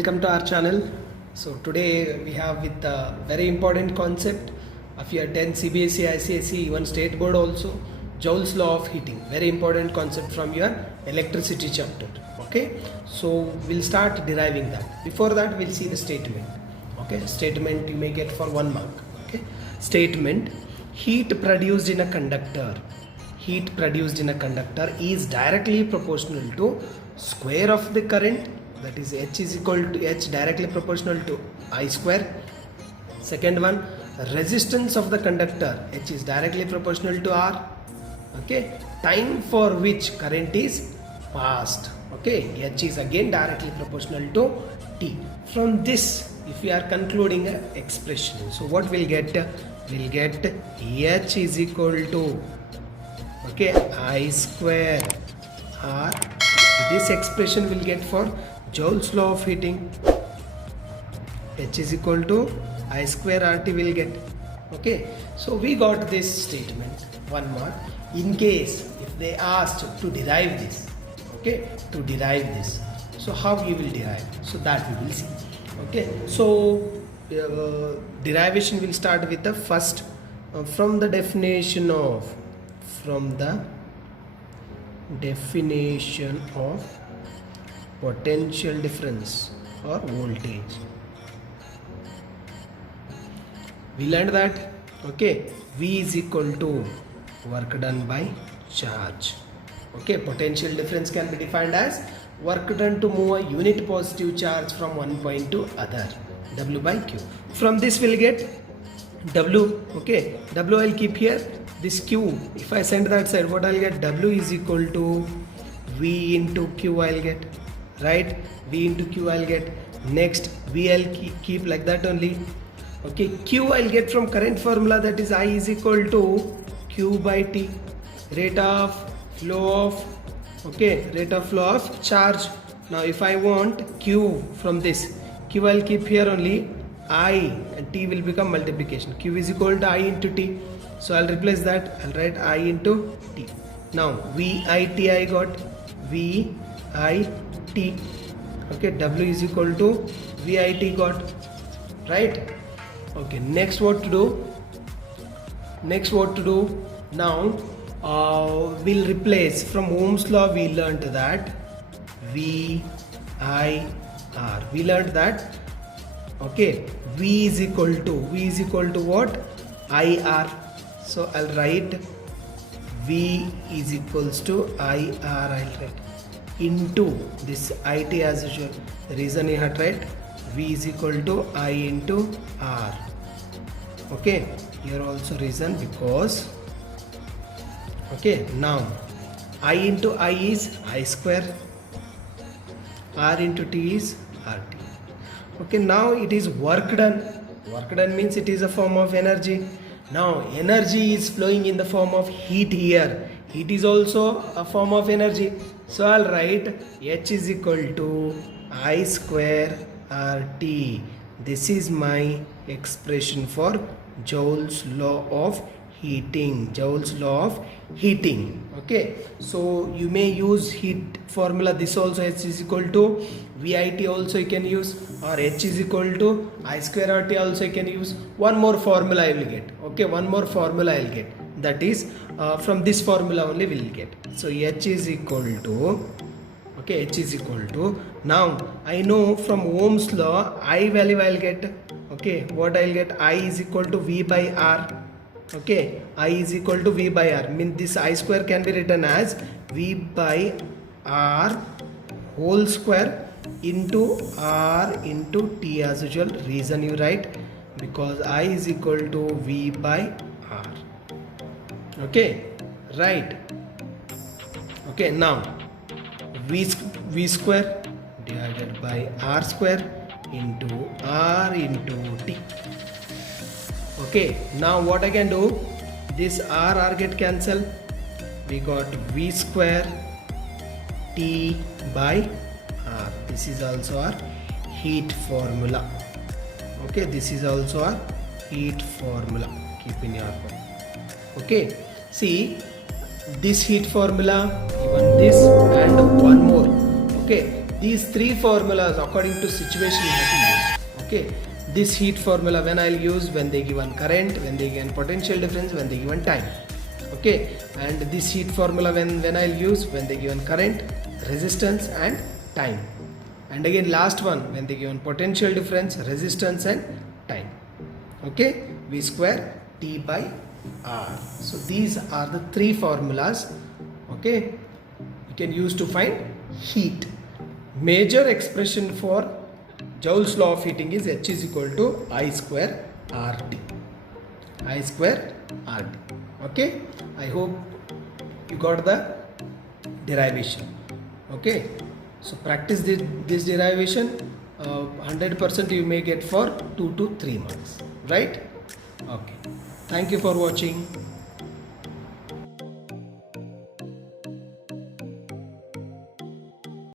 Welcome to our channel. So today we have with a very important concept of your 10 CBSE, ICSE, even state board also, Joule's law of heating. Very important concept from your electricity chapter. Okay, so we'll start deriving that. Before that, we'll see the statement. Okay, statement you may get for 1 mark. Okay, statement: heat produced in a conductor. Heat produced in a conductor is directly proportional to square of the current, that is H is equal to H directly proportional to I square. Second one, resistance of the conductor, H is directly proportional to R. Okay, time for which current is passed, okay, H is again directly proportional to T. From this, if we are concluding an expression, so what we'll get? We'll get H is equal to, okay, I square R. This expression will get for Joule's law of heating. H is equal to I square RT will get. Okay, so we got this statement, 1 mark. In case if they asked to derive this, okay, to derive this, so how you will derive? So that we will see. Okay, so derivation will start with the first from the definition of potential difference or voltage. We learned that, okay, V is equal to work done by charge. Okay, potential difference can be defined as work done to move a unit positive charge from one point to other, W by Q. From this we'll get W. Okay, W I'll keep here. This Q, if I send that side, what I'll get? W is equal to V into Q I'll get, right? V into Q I'll get. Next V I'll keep like that only. Okay, Q I'll get from current formula, that is I is equal to Q by T, rate of flow of, okay, rate of flow of charge. Now if I want Q from this, Q I'll keep here only, I and T will become multiplication. Q is equal to I into T. So I'll replace that, I'll write I into T. Now VIT I got, VIT. Okay, W is equal to VIT got, right? Okay, next what to do? Now we'll replace, from Ohm's law we learned that VIR. We learned that, okay, V is equal to what? IR. So I'll write V is equals to IR, I'll write into this IT as usual. The reason you had write V is equal to I into R. Okay, here also reason because, okay, now I into I is I square, R into T is RT. Okay, now it is work done. Work done means it is a form of energy. Now energy is flowing in the form of heat here. Heat is also a form of energy. So I'll write H is equal to I square RT. This is my expression for Joule's law of heating. Joule's law of heating. Okay, so you may use heat formula. This also H is equal to VIT also you can use, or H is equal to I square RT also you can use. One more formula I will get. Okay, one more formula I will get. That is from this formula only we will get. So H is equal to, okay, H is equal to, now I know from Ohm's law I value I will get. Okay, what I will get? I is equal to V by R. Okay, I is equal to V by R. Means this I square can be written as V by R whole square into R into T as usual. Reason you write because I is equal to V by R. Okay, right. Okay, now V square divided by R square into R into T. Okay, now what I can do? This R get cancelled. We got V square T by R. This is also our heat formula. Okay, this is also our heat formula. Keep in your mind. Okay, see this heat formula, even this and one more. Okay, these three formulas according to situation you have to use. Okay, this heat formula when I'll use when they given current, when they given potential difference, when they given time. Okay, and this heat formula when I'll use when they given current, resistance and time. And again last one when they given potential difference, resistance and time. Okay, V square T by R. So these are the three formulas, okay, you can use to find heat. Major expression for Joule's law of heating is H is equal to I square RT. I square RT. Okay, I hope you got the derivation. Okay, so practice this derivation. 100% you may get for 2 to 3 marks, right? Okay, thank you for watching.